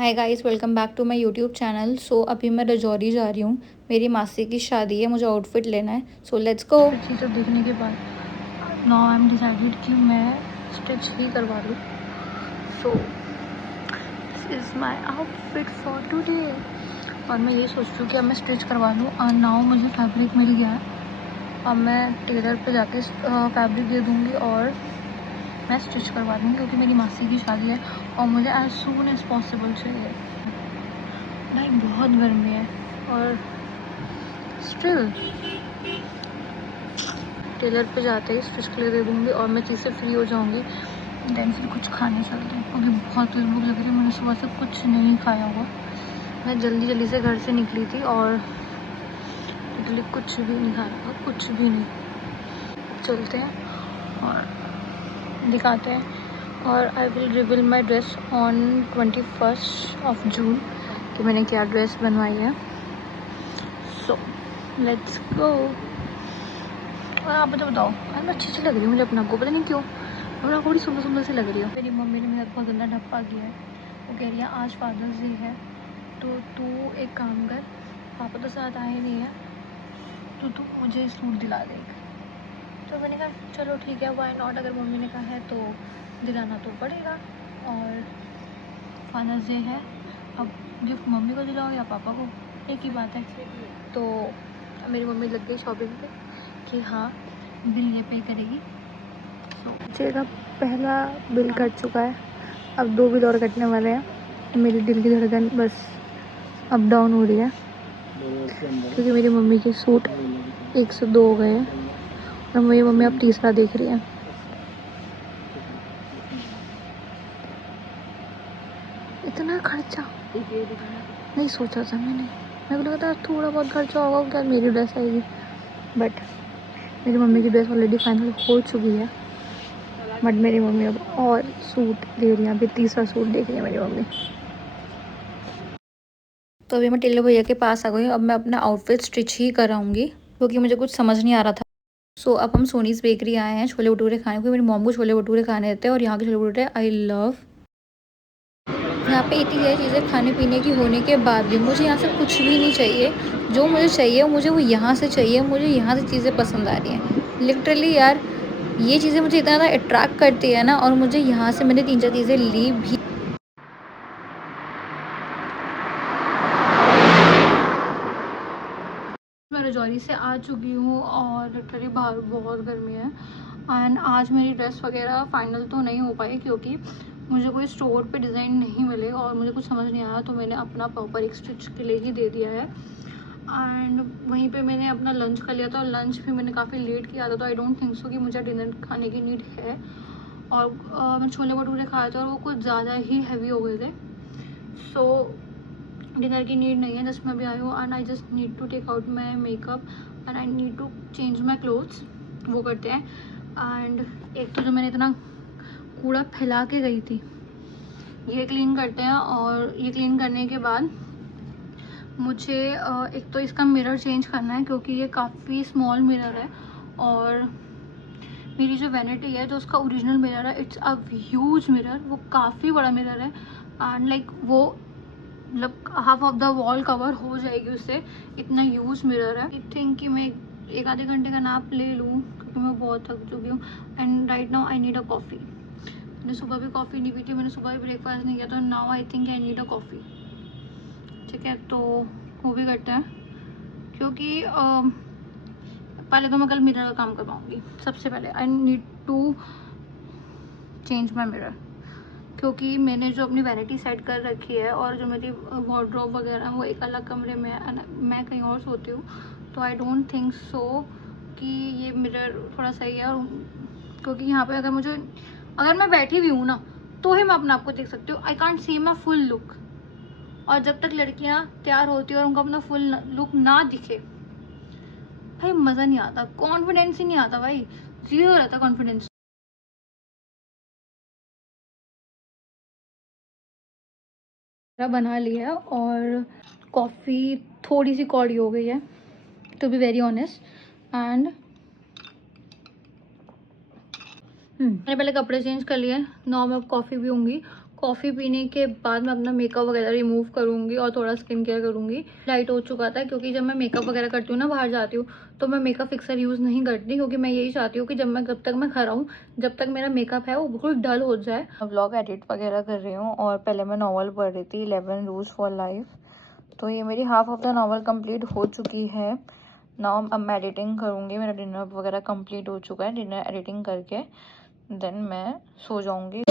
Hi guys, welcome back to my YouTube channel. So अभी मैं रजौरी जा रही हूँ, मेरी मासी की शादी है, मुझे आउटफिट लेना है। So let's go. चीज़ें देखने के बाद नाउ आई एम डिसाइडेड कि मैं स्टिच ही करवा लूँ। So this is my outfit for today. और मैं ये सोच रही हूँ कि अब मैं स्टिच करवा लूँ। और नाउ मुझे फैब्रिक मिल गया है, अब मैं टेलर पे जाके फैब्रिक दे दूँगी और मैं स्टिच करवा दूँगी, क्योंकि मेरी मासी की शादी है और मुझे एज सून एज पॉसिबल चाहिए। भाई बहुत गर्मी है और स्टिल टेलर पे जाते ही स्टिच के लिए दे दूँगी और मैं चीज़ से फ्री हो जाऊँगी। देन फिर कुछ खाने चलते हैं, क्योंकि बहुत तेज भूख लग रही है। मैंने सुबह से कुछ नहीं खाया हुआ, मैं जल्दी जल्दी से घर से निकली थी और इसलिए कुछ भी नहीं खाया था, कुछ भी नहीं। चलते हैं और दिखाते हैं। और I will reveal my dress on 21 जून कि मैंने क्या ड्रेस बनवाई है। So let's go. और आप बताओ, मैं अच्छी लग रही हूँ मुझे अपना को, पता नहीं क्यों मैं थोड़ी सुंदर सुंदर सी लग रही हूँ। मेरी मम्मी ने मेरा बहुत गंदा ढप्पा किया है। वो कह रही है आज फादर्स डे है तो तू एक काम कर, पापा तो साथ आए नहीं है तो तू मुझे सूट दिला दे। तो मैंने कहा चलो ठीक है, वाई नॉट, अगर मम्मी ने कहा है तो दिलाना तो पड़ेगा। और फादर्स डे है, अब गिफ्ट मम्मी को दिलाओ या पापा को, एक ही बात है। तो मेरी मम्मी लग गई शॉपिंग पे कि हाँ बिल ये पे करेगी। तो बच्चे का पहला बिल कट चुका है, अब 2 बिल और कटने वाले हैं। मेरी दिल की धड़कन बस अप डाउन हो रही है, क्योंकि मेरी मम्मी के सूट 102 हो गए हैं और मेरी मम्मी अब तीसरा देख रही है। इतना खर्चा नहीं सोचा था मैंने, मेरे को लगा था थोड़ा बहुत खर्चा होगा क्या मेरी ड्रेस आएगी, बट मेरी मम्मी की ड्रेस ऑलरेडी फाइनल हो चुकी है। बट मेरी मम्मी अब और सूट दे रही है, अभी तीसरा सूट देख रही है मेरी मम्मी। तो अभी मैं टेलर भैया के पास आ गई हूँ, अब मैं अपना आउटफिट स्टिच ही कराऊंगी, क्योंकि मुझे कुछ समझ नहीं आ रहा था। सो अब हम सोनीस बेकरी आए हैं छोले भटूरे खाने, क्योंकि मेरी मॉम को छोले भटूरे खाने देते हैं और यहाँ के छोले भटूरे आई लव। यहाँ पे इतनी सारी चीज़ें खाने पीने की होने के बाद भी मुझे यहाँ से कुछ भी नहीं चाहिए। जो मुझे चाहिए मुझे वो यहाँ से चाहिए, मुझे यहाँ से चीज़ें पसंद आ रही हैं लिटरली यार। ये चीज़ें मुझे इतना ज़्यादा अट्रैक्ट करती है ना, और मुझे यहाँ से मैंने 3-4 चीज़ें ली भी। मैं रजौरी से आ चुकी हूँ और लिटरली बाहर बहुत गर्मी है। एंड आज मेरी ड्रेस वगैरह फाइनल तो नहीं हो पाई, क्योंकि मुझे कोई स्टोर पे डिज़ाइन नहीं मिले और मुझे कुछ समझ नहीं आया, तो मैंने अपना प्रॉपर एक स्टिच के लिए ही दे दिया है। एंड वहीं पे मैंने अपना लंच कर लिया था, और लंच भी मैंने काफ़ी लेट किया था, तो आई डोंट थिंक सो कि मुझे डिनर खाने की नीड है। और मैं छोले भटूरे खाए थे और वो कुछ ज़्यादा ही हैवी हो गए थे। सो डिनर की नीड नहीं है, जस्ट मैं भी आई हूँ and I just need to take out my makeup and I need to change my clothes. वो करते हैं। एंड एक तो जो मैंने इतना कूड़ा फैला के गई थी, ये क्लीन करते हैं। और ये क्लीन करने के बाद मुझे एक तो इसका मिरर चेंज करना है, क्योंकि ये काफ़ी स्मॉल मिरर है। और मेरी जो वैनिटी है, जो उसका ओरिजिनल मिरर है, इट्स अ ह्यूज मिरर, वो काफ़ी बड़ा मिरर है। एंड लाइक वो मतलब half of the wall cover हो जाएगी उससे, इतना यूज मिरर है। आई थिंक कि मैं एक आधे घंटे का नैप ले लूँ, क्योंकि मैं बहुत थक चुकी हूँ। And right now I need a coffee. मैंने सुबह भी कॉफ़ी नहीं पी थी, मैंने सुबह भी ब्रेकफास्ट नहीं किया, तो now I think I need a coffee. ठीक है, तो वो भी करते हैं, क्योंकि पहले तो मैं कल मिरर का काम कर पाऊँगी। सबसे पहले I need to change my mirror, क्योंकि मैंने जो अपनी वैनिटी सेट कर रखी है और जो मेरी वार्डरोब वगैरह वो एक अलग कमरे में है, मैं कहीं और सोती हूँ। तो आई डोंट थिंक सो कि ये मिरर थोड़ा सही है। और क्योंकि यहाँ पे अगर मैं बैठी हुई हूँ ना, तो ही मैं अपने आप को देख सकती हूँ। I can't see my full look. और जब तक लड़कियाँ तैयार होती है और उनको अपना फुल लुक ना दिखे, भाई मज़ा नहीं आता, कॉन्फिडेंस ही नहीं आता भाई, जीरो रहता कॉन्फिडेंस। बना लिया और कॉफ़ी थोड़ी सी कौड़ी हो गई है, to be very honest. And मैंने पहले कपड़े चेंज कर लिए, नाउ मैं कॉफ़ी पीऊँगी। कॉफ़ी पीने के बाद मैं अपना मेकअप वगैरह रिमूव करूँगी और थोड़ा स्किन केयर करूँगी। लाइट हो चुका था क्योंकि जब मैं मेकअप वगैरह करती हूँ ना, बाहर जाती हूँ, तो मैं मेकअप फिक्सर यूज़ नहीं करती क्योंकि मैं यही चाहती हूँ कि जब तक मैं घर आऊँ, जब तक मेरा मेकअप है वो बिल्कुल डल हो जाए। व्लॉग एडिट वगैरह कर रही हूँ और पहले मैं नॉवल पढ़ रही थी 11 रूल्स फॉर लाइफ। तो ये मेरी half of the novel complete हो चुकी है। नाउ अब मैं एडिटिंग करूँगी। मेरा डिनर वगैरह कंप्लीट हो चुका है। डिनर एडिटिंग करके देन मैं सो जाऊँगी।